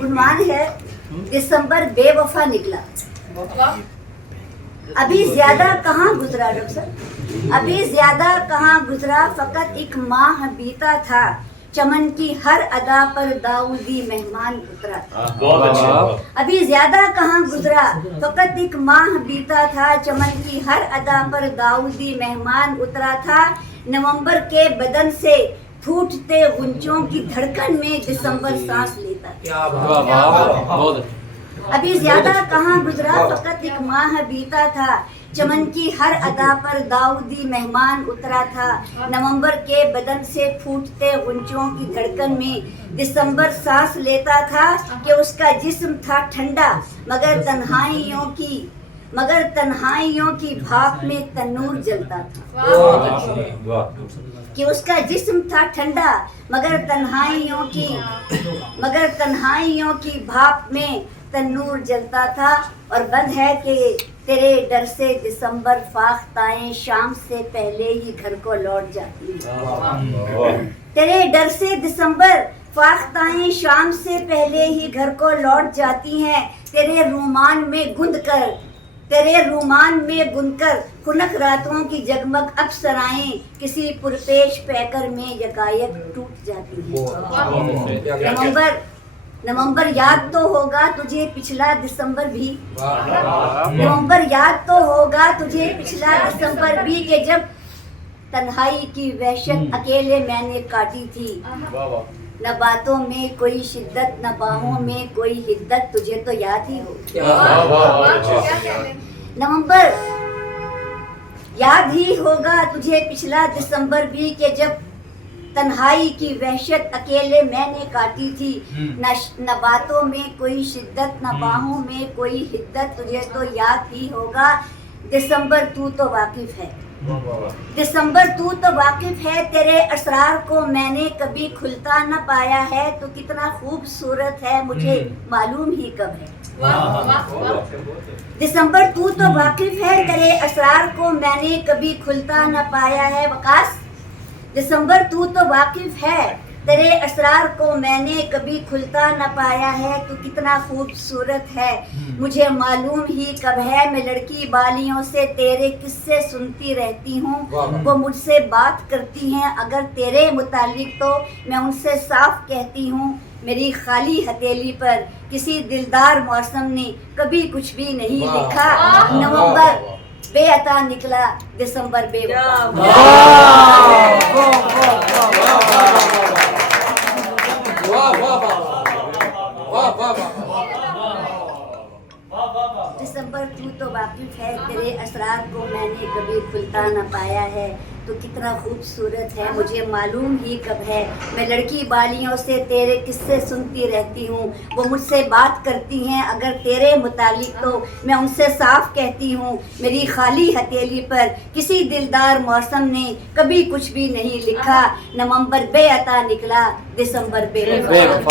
उन्वान है दिसंबर बेवफा निकला। अभी ज्यादा कहाँ गुजरा डॉक्टर, अभी ज्यादा कहाँ गुजरा, फकत एक माह बीता था, चमन की हर अदा पर दाऊदी मेहमान उतरा था। बहुत अच्छा। अभी ज्यादा कहाँ गुजरा, फकत एक माह बीता था, चमन की हर अदा पर दाऊदी मेहमान उतरा था। नवंबर के बदन से फूटते गुंचों की धड़कन में दिसंबर सांस लेता था। अभी ज्यादा कहाँ गुजरा, फकत एक माह बीता था, चमन की हर अदा पर दाऊदी मेहमान उतरा था। नवंबर के बदन से फूटते गुंचों की धड़कन में दिसंबर सांस लेता था कि उसका जिस्म था ठंडा मगर तन्हाइयों की भाप में तन्नूर जलता था। कि उसका जिस्म था ठंडा मगर तन्हाइयों की भाप में तन्नूर जलता था। और बंद है कि तेरे डर से दिसंबर फाख्ताएं शाम से पहले ही घर को लौट जाती हैं। तेरे डर से दिसंबर फाख्ताएं शाम से पहले ही घर को लौट जाती हैं। तेरे रूमान में गुनकर खुनक रातों की जगमग अप्सराएं किसी पुरपेश पैकर में यकायक टूट जाती हैं। नवंबर याद तो होगा तुझे पिछला दिसंबर भी, नवंबर याद तो होगा तुझे पिछला दिसंबर भी कि जब तन्हाई की वहशत अकेले मैंने काटी थी। न बातों में कोई शिद्दत न बाहों में कोई हिद्दत, तुझे तो याद ही हो। नवंबर याद ही होगा तुझे पिछला दिसंबर भी कि जब तन्हाई की वहशत अकेले मैंने काटी थी। न बातों में कोई शिद्दत न बाहों में कोई हिद्दत, तुझे तो याद ही होगा। दिसंबर तू तो वाकिफ है, दिसंबर तू तो वाकिफ है, तेरे असरार को मैंने कभी खुलता न पाया है। तो कितना खूबसूरत है मुझे मालूम ही कब है। दिसंबर तू तो वाकिफ है, तेरे असरार को मैंने कभी खुलता न पाया है। वकास दिसंबर तू तो वाकिफ है, तेरे असरार को मैंने कभी खुलता न पाया है। तो कितना खूबसूरत है मुझे मालूम ही कब है। मैं लड़की बालियों से तेरे किस्से सुनती रहती हूँ, वो मुझसे बात करती हैं अगर तेरे मुतालिक तो मैं उनसे साफ कहती हूँ। मेरी खाली हथेली पर किसी दिलदार मौसम ने कभी कुछ भी नहीं लिखा। नवंबर बेअता निकला, दिसंबर बेवफा। दिसंबर तू तो वाकिफ है, तेरे असरार को मैंने कभी खुलता न पाया है। तो कितना खूबसूरत है मुझे मालूम ही कब है। मैं लड़की बालियों से तेरे किस्से सुनती रहती हूँ, वो मुझसे बात करती हैं अगर तेरे मुतालिक तो मैं उनसे साफ कहती हूँ। मेरी खाली हथेली पर किसी दिलदार मौसम ने कभी कुछ भी नहीं लिखा। नवंबर बेअता निकला, दिसंबर बेवफा।